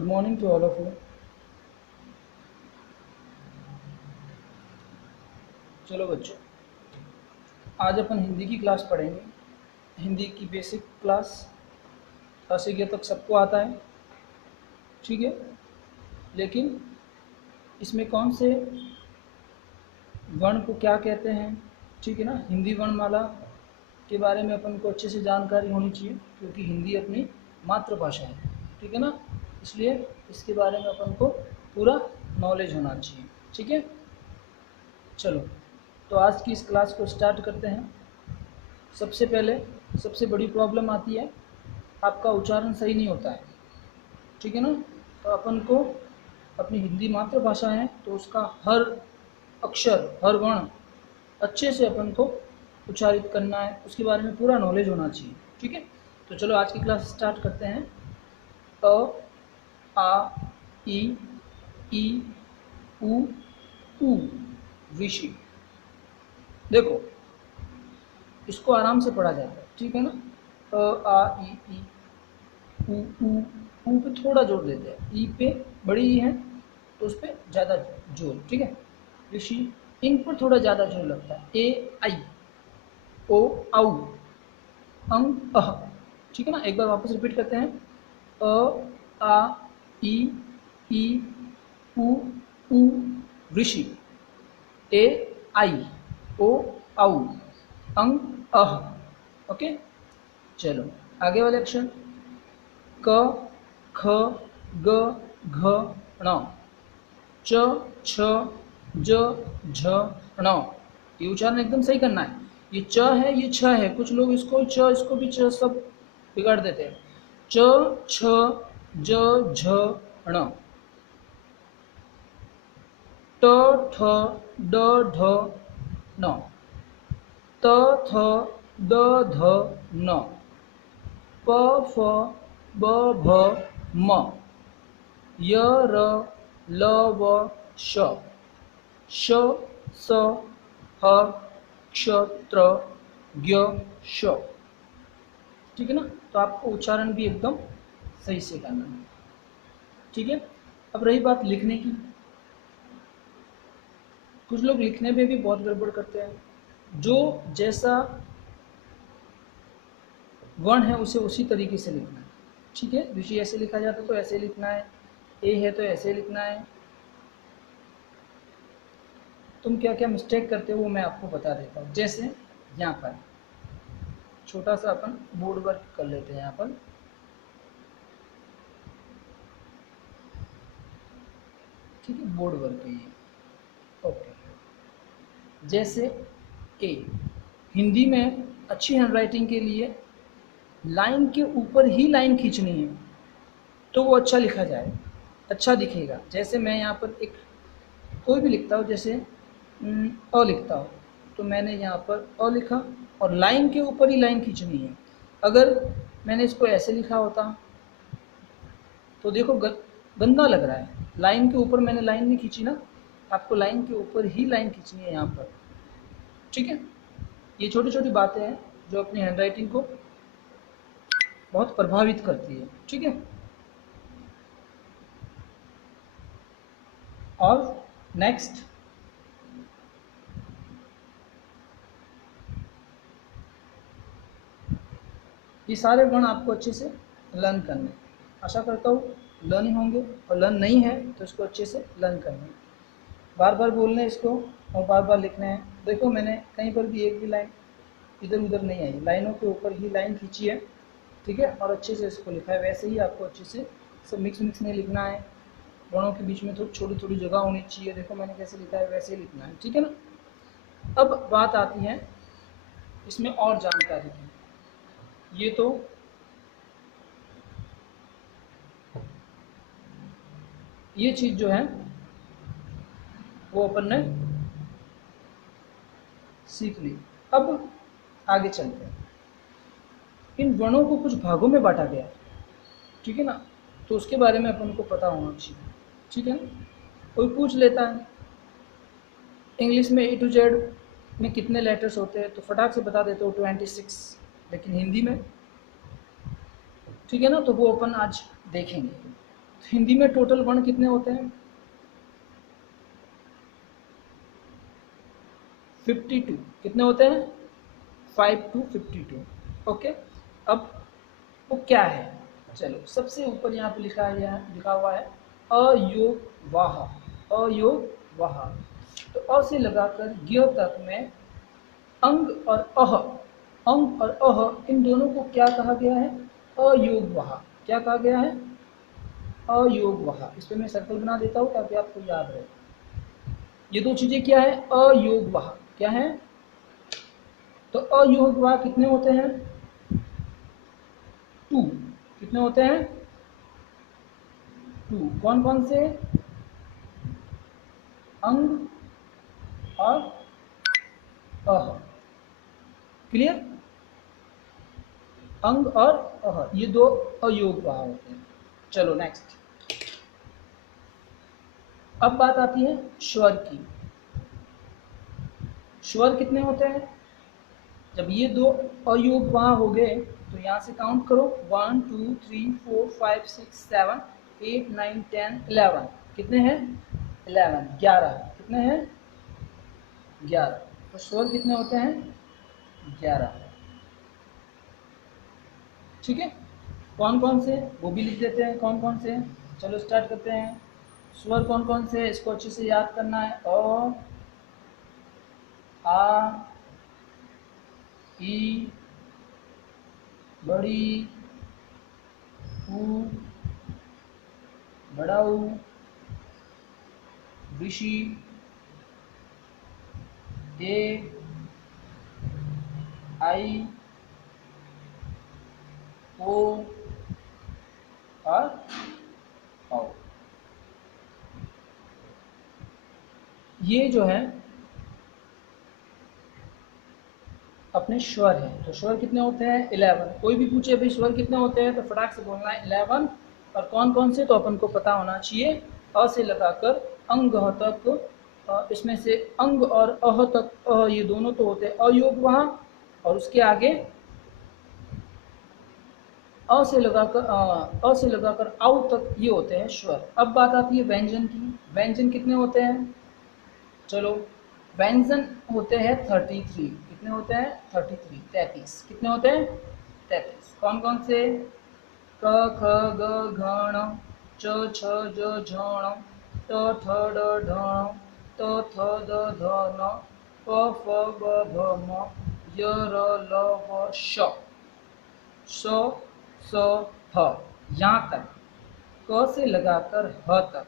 Good morning to all of you. चलो बच्चों, आज अपन हिंदी की क्लास पढ़ेंगे। हिंदी की बेसिक क्लास अ से ग तक सबको आता है, ठीक है। लेकिन इसमें कौन से वर्ण को क्या कहते हैं, ठीक है ना। हिंदी वर्णमाला के बारे में अपन को अच्छे से जानकारी होनी चाहिए, क्योंकि हिंदी अपनी मातृभाषा है, ठीक है ना। इसलिए इसके बारे में अपन को पूरा नॉलेज होना चाहिए, ठीक है। चलो, तो आज की इस क्लास को स्टार्ट करते हैं। सबसे पहले सबसे बड़ी प्रॉब्लम आती है, आपका उच्चारण सही नहीं होता है, ठीक है ना। तो अपन को अपनी हिंदी मातृभाषा है तो उसका हर अक्षर, हर वर्ण अच्छे से अपन को उच्चारित करना है, उसके बारे में पूरा नॉलेज होना चाहिए, ठीक है। तो चलो आज की क्लास स्टार्ट करते हैं। अ, आ, ई, उ, ऋषि। देखो, इसको आराम से पढ़ा जाता है, ठीक है ना। अ, आ, ई, ऊ पे थोड़ा जोर देते हैं, ई पे बड़ी ई है तो उस पर ज़्यादा जोर, ठीक है। ऋषि, इन पर थोड़ा ज़्यादा जोर लगता है। ए, आई, ओ, औ, अंग, अह, ठीक है ना। एक बार वापस रिपीट करते हैं। अ, आ, ई, उ, ऋषि। ए, आई, ओ, औ, अंग, अह। ओके, चलो आगे वाले अक्षर। क, ख, ग, घ, ण। च, छ, ज, झ, ण। ये उच्चारण एकदम सही करना है। ये च है, ये छ है, कुछ लोग इसको च, इसको भी च, सब बिगाड़ देते हैं। च, छ, ज, झ, ण। ट, ठ, ड, ढ, न। त, थ, द, ध, न। प, फ, ब, भ, म। य, र, ल, व, श। श, स, ह, क्ष, त्र, ज्ञ, श। ठीक है ना। तो आपको उच्चारण भी एकदम सही से करना है, ठीक है। अब रही बात लिखने की, कुछ लोग लिखने में भी बहुत गड़बड़ करते हैं। जो जैसा वर्ण है उसे उसी तरीके से लिखना है, ठीक है। ऋषि ऐसे लिखा जाता है तो ऐसे लिखना है, ए है तो ऐसे लिखना है। तुम क्या क्या मिस्टेक करते हो वो मैं आपको बता देता हूँ। जैसे यहाँ पर छोटा सा अपन बोर्ड वर्क कर लेते हैं। यहाँ पर ठीक है, बोर्ड वर्क है ये, ओके। जैसे ए, हिंदी में अच्छी हैंडराइटिंग के लिए लाइन के ऊपर ही लाइन खींचनी है तो वो अच्छा लिखा जाए, अच्छा दिखेगा। जैसे मैं यहाँ पर एक कोई भी लिखता हूँ, जैसे अ लिखता हूँ तो मैंने यहाँ पर अ लिखा और लाइन के ऊपर ही लाइन खींचनी है। अगर मैंने इसको ऐसे लिखा होता तो देखो गंदा लग रहा है। लाइन के ऊपर मैंने लाइन नहीं खींची ना, आपको लाइन के ऊपर ही लाइन खींचनी है यहाँ पर, ठीक है। ये छोटी छोटी बातें हैं जो अपनी हैंडराइटिंग को बहुत प्रभावित करती है, ठीक है। और नेक्स्ट, ये सारे वर्ण आपको अच्छे से लर्न करने, आशा करता हूँ लर्न ही होंगे, और लर्न नहीं है तो इसको अच्छे से लर्न करना है। बार बार बोलना है इसको और बार बार लिखना है। देखो मैंने कहीं पर भी एक भी लाइन इधर उधर नहीं आई, लाइनों के ऊपर ही लाइन खींची है, ठीक है। और अच्छे से इसको लिखा है। वैसे ही आपको अच्छे से सब मिक्स मिक्स नहीं लिखना है, वर्णों के बीच में थोड़ी छोटी थोड़ी जगह होनी चाहिए। देखो मैंने कैसे लिखा है वैसे ही लिखना है, ठीक है ना। अब बात आती है इसमें और जानकारी की। ये तो ये चीज़ जो है वो अपन ने सीख ली। अब आगे चलते हैं। इन वर्णों को कुछ भागों में बांटा गया, ठीक है ना। तो उसके बारे में अपन को पता होना चाहिए, ठीक है ना। कोई पूछ लेता है इंग्लिश में A to Z में कितने लेटर्स होते हैं तो फटाक से बता देते हो 26, लेकिन हिंदी में, ठीक है ना, तो वो अपन आज देखेंगे। हिंदी में टोटल वर्ण कितने होते हैं? 52। कितने होते हैं? 5 to 52। ओके, अब वो क्या है? चलो, सबसे ऊपर यहाँ पे लिखा हुआ है अयोगवाह। अयोगवाह, तो अ से लगाकर य तक में अंग और अह, अंग और अह इन दोनों को क्या कहा गया है? अयोगवाह। क्या कहा गया है? अयोगवाह। इस पे मैं सर्कल बना देता हूँ ताकि आपको याद रहे। ये दो चीजें क्या है? अयोगवाह। क्या है? तो अयोगवाह कितने होते हैं? 2। कितने होते हैं? 2। कौन कौन से? अंग और अह। क्लियर? अंग और अह, ये दो अयोगवाह होते हैं। चलो नेक्स्ट। अब बात आती है स्वर की। स्वर कितने होते हैं? जब ये दो अयोगवाह हो गए तो यहाँ से काउंट करो, 1 2 3 4 5 6 7 8 9 10 11। कितने हैं? 11। 11। कितने हैं? 11। तो स्वर कितने होते हैं? 11। ठीक है, कौन कौन से वो भी लिख देते हैं, कौन कौन से। चलो स्टार्ट करते हैं। स्वर कौन कौन से, इसको अच्छे से याद करना है। अ, आ, ई, बड़ी, ऊ, बड़ा ऊ, ऋषि, ए, आई, ओ और औ। ये जो है अपने स्वर हैं। तो स्वर कितने होते हैं? 11। कोई भी पूछे भाई स्वर कितने होते हैं तो फटाक से बोलना है 11। और कौन कौन से, तो अपन को पता होना चाहिए। अ से लगाकर अंग तक, इसमें से अंग और अह तक, ये दोनों तो होते हैं अयोगवाह। और उसके आगे अ से लगाकर आउ तक ये होते हैं स्वर। अब बात आती है व्यंजन की। व्यंजन कितने होते हैं? चलो, व्यंजन होते हैं 33। कितने होते हैं? 33। 33। कितने होते हैं? 33। कौन कौन से? क ख ग घ ण, च छ ज झ ण, ट ठ ड ढ ण, त थ द ध न, प फ ब भ म, य र ल व श, स स ह, यहाँ तक। क से लगाकर ह तक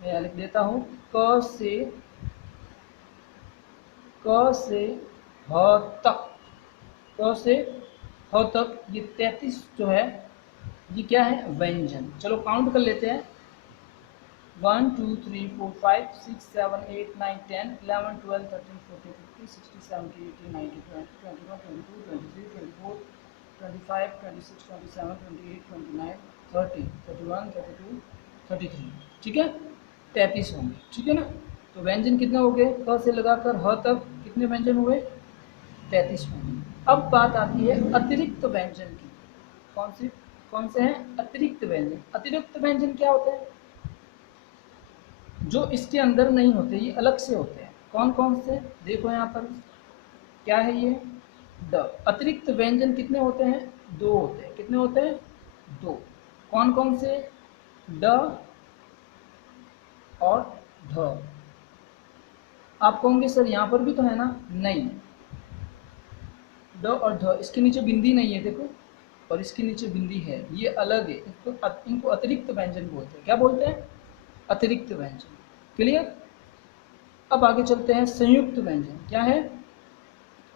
मैं यहाँ लिख देता हूँ। क से ह तक, क से ह तक ये 33 जो है ये क्या है? व्यंजन। चलो काउंट कर लेते हैं। 1 2 3 4 5 6 7 8 9 10 11 12 13 14 15 16 17 18 19 20 21 22 23 24 25 26 27 28 29 30 31 32 33। ठीक है, 33 होंगे। ठीक है ना? तो व्यंजन कितने हो गए? क से लगाकर ह तक कितने व्यंजन हुए? 33 होंगे। अब बात आती है अतिरिक्त व्यंजन की। कौन से हैं? अतिरिक्त व्यंजन। अतिरिक्त व्यंजन क्या होते हैं? जो इसके अंदर नहीं होते, ये अलग से होते हैं। कौन कौन से? देखो यहाँ पर क्या है ये? ड। अतिरिक्त व्यंजन कितने होते हैं? 2 होते हैं। कितने होते हैं? 2। कौन कौन से? ड और ढ। आप कहोगे सर यहाँ पर भी तो है ना? नहीं, ड और ढ, इसके नीचे बिंदी नहीं है देखो, और इसके नीचे बिंदी है, ये अलग है। इनको अतिरिक्त व्यंजन बोलते हैं। क्या बोलते हैं? अतिरिक्त व्यंजन। क्लियर? अब आगे चलते हैं संयुक्त व्यंजन। क्या है?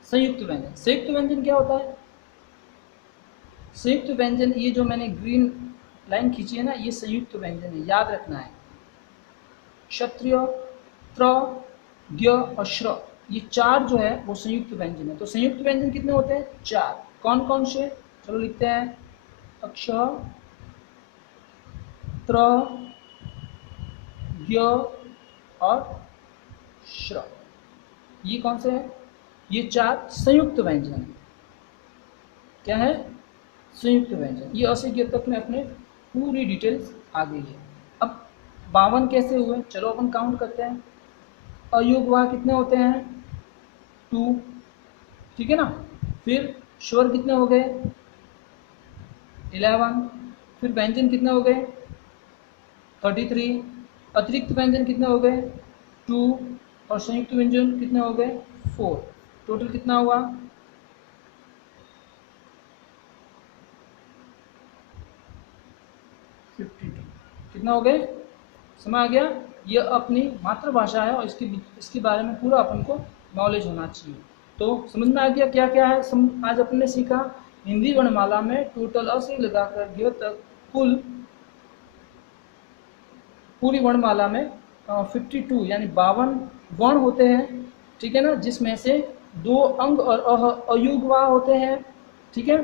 संयुक्त व्यंजन। संयुक्त व्यंजन क्या होता है? संयुक्त व्यंजन, ये जो मैंने ग्रीन लाइन खींची है ना, ये संयुक्त व्यंजन है, याद रखना है। क्षत्रिय, त्र, ज्ञ और श्र, ये 4 जो है वो संयुक्त व्यंजन है। तो संयुक्त व्यंजन कितने होते हैं? 4। कौन कौन से? चलो लिखते हैं। अक्ष, त्र, ज्ञ और श्र, ये कौन से हैं? ये 4 संयुक्त व्यंजन। क्या है? संयुक्त व्यंजन। ये अ से ज्ञ तक में अपने पूरी डिटेल्स आ गई है। अब 52 कैसे हुए, चलो अपन काउंट करते हैं। अयुग्म कितने होते हैं, 2, ठीक है ना। फिर स्वर कितने हो गए, 11। फिर व्यंजन कितने हो गए, 33। अतिरिक्त व्यंजन कितने हो गए, 2। और संयुक्त व्यंजन कितने हो गए, 4। टोटल कितना हुआ, 52। कितना हो गए, समझ आ गया। ये अपनी मातृभाषा है और इसके बारे में पूरा अपन को नॉलेज होना चाहिए। तो समझ में आ गया क्या क्या है। आज अपन ने सीखा हिंदी वर्णमाला में टोटल अ से लगाकर ग तक कुल पूरी वर्णमाला में 52 यानी 52 वर्ण होते हैं, ठीक है ना, जिसमें से 2 अंग और अयुग्म होते हैं, ठीक है।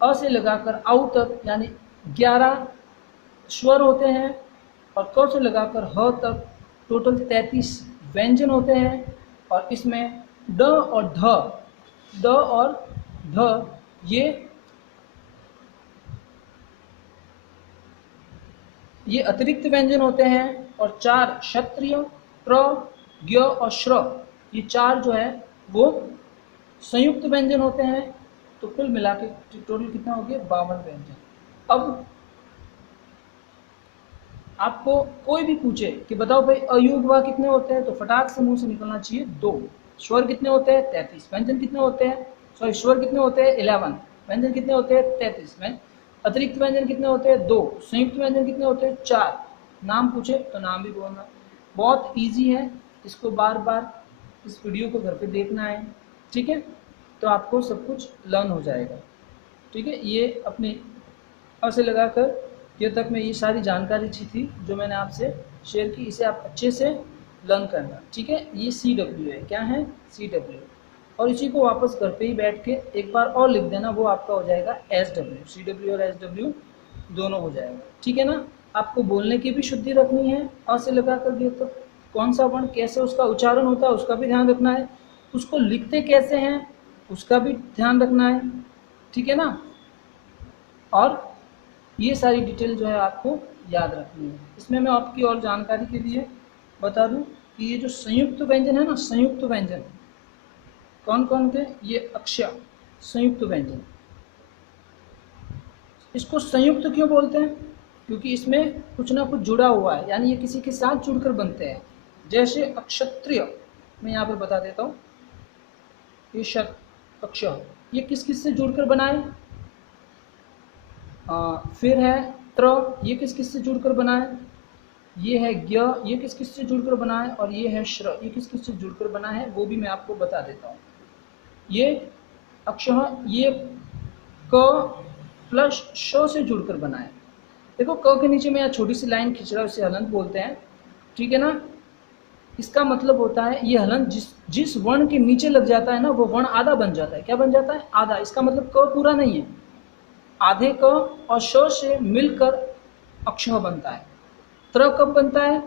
अ से लगाकर आउ तक यानी 11 स्वर होते हैं और क से लगाकर ह तक टोटल 33 व्यंजन होते हैं। और इसमें ड और ध ये अतिरिक्त व्यंजन होते हैं। और 4 क्षत्रिय, प्र, ज्ञ और श्र, ये 4 जो है वो संयुक्त व्यंजन होते हैं। तो कुल मिला के टोटल कितना हो गया, 52 व्यंजन। अब आपको कोई भी पूछे कि बताओ भाई अयुग्म कितने होते हैं, तो फटाक से मुंह से निकलना चाहिए 2। स्वर कितने होते हैं, 33। व्यंजन कितने होते हैं, सॉरी स्वर कितने होते हैं, 11। व्यंजन कितने होते हैं, 33। अतिरिक्त व्यंजन कितने होते हैं, 2। संयुक्त व्यंजन कितने होते हैं, 4। नाम पूछे तो नाम भी बोलना। बहुत ईजी है, इसको बार बार इस वीडियो को घर पे देखना है, ठीक है। तो आपको सब कुछ लर्न हो जाएगा, ठीक है। ये अपने और से लगाकर ये तक में ये सारी जानकारी थी जो मैंने आपसे शेयर की, इसे आप अच्छे से लर्न करना, ठीक है। ये CW है, क्या है, CW। और इसी को वापस घर पे ही बैठ के एक बार और लिख देना, वो आपका हो जाएगा SW। CW और SW दोनों हो जाएगा, ठीक है ना। आपको बोलने की भी शुद्धि रखनी है, अ से लगा कर दिए तो कौन सा वर्ण कैसे उसका उच्चारण होता है उसका भी ध्यान रखना है, उसको लिखते कैसे हैं उसका भी ध्यान रखना है, ठीक है ना। और ये सारी डिटेल जो है आपको याद रखनी है। इसमें मैं आपकी और जानकारी के लिए बता दूं कि ये जो संयुक्त व्यंजन है ना, संयुक्त व्यंजन कौन कौन थे, ये अक्षय संयुक्त व्यंजन। इसको संयुक्त क्यों बोलते हैं, क्योंकि इसमें कुछ ना कुछ जुड़ा हुआ है, यानी ये किसी के साथ जुड़कर बनते हैं। जैसे अक्षत्रिय, मैं यहाँ पर बता देता हूँ, ये अक्षय, ये किस किस से जुड़कर बनाए। फिर है त्र, ये किस किस से जुड़कर बना है। ये है ज्ञ, ये किस किस से जुड़कर बना है। और ये है श्र, ये किस किस से जुड़कर बना है, वो भी मैं आपको बता देता हूँ। ये अक्षर, ये क प्लस श से जुड़कर बना है। देखो क के नीचे मैं यहाँ छोटी सी लाइन खींच रहा हूँ, इसे हलंत बोलते हैं, ठीक है ना। इसका मतलब होता है ये हलंत जिस वर्ण के नीचे लग जाता है ना, वो वर्ण आधा बन जाता है। क्या बन जाता है, आधा। इसका मतलब क पूरा नहीं है, आधे क और श से मिलकर अक्षर बनता है। त्र कब बनता है,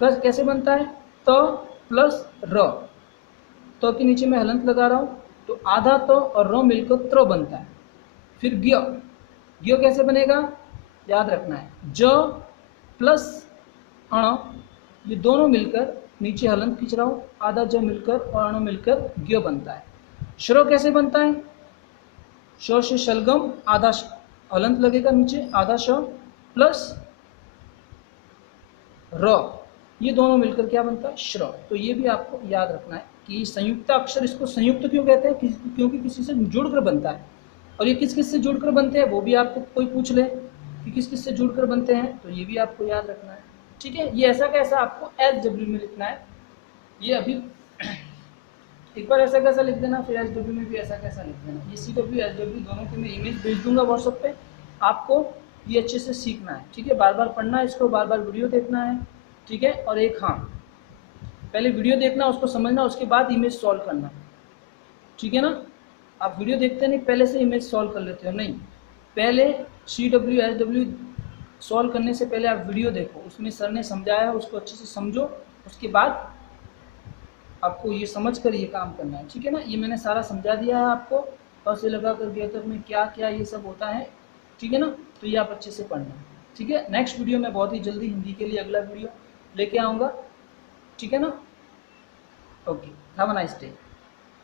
कैसे बनता है, त प्लस र, तो के नीचे मैं हलंत लगा रहा हूँ, तो आधा तो और र मिलकर त्र बनता है। फिर ज्ञ, ज्ञ कैसे बनेगा, याद रखना है, ज प्लस अण, ये दोनों मिलकर नीचे हलंत खींच रहा हूँ, आधा ज मिलकर और अण मिलकर ज्ञ बनता है। श्रो कैसे बनता है, श से शलगम, आधा हलंत लगेगा नीचे, आधा श प्लस र, ये दोनों मिलकर क्या बनता है, श्र। तो ये भी आपको याद रखना है कि संयुक्त अक्षर, इसको संयुक्त क्यों कहते हैं, क्योंकि किसी से जुड़कर बनता है। और ये किस किस से जुड़कर बनते हैं, वो भी आपको कोई पूछ ले कि किस किस से जुड़कर बनते हैं, तो ये भी आपको याद रखना है, ठीक है। ये ऐसा कैसा आपको SW में लिखना है, ये अभी एक बार ऐसा कैसा लिख देना, फिर SW में भी ऐसा कैसा लिख देना। ये CW SW दोनों की मैं इमेज भेज दूंगा व्हाट्सएप पे, आपको ये अच्छे से सीखना है, ठीक है। बार बार पढ़ना है इसको, बार बार वीडियो देखना है, ठीक है। और एक हाँ, पहले वीडियो देखना, उसको समझना, उसके बाद इमेज सॉल्व करना, ठीक है ना। आप वीडियो देखते नहीं, पहले से इमेज सॉल्व कर लेते हो, नहीं, पहले CW SW सॉल्व करने से पहले आप वीडियो देखो, उसमें सर ने समझाया है उसको अच्छे से समझो, उसके बाद आपको ये समझ कर ये काम करना है, ठीक है ना। ये मैंने सारा समझा दिया है आपको, और से लगा कर गया तक में क्या क्या ये सब होता है, ठीक है ना। तो ये आप अच्छे से पढ़ना, ठीक है। नेक्स्ट वीडियो में बहुत ही जल्दी हिंदी के लिए अगला वीडियो लेके आऊँगा, ठीक है ना। Okay, have a nice day.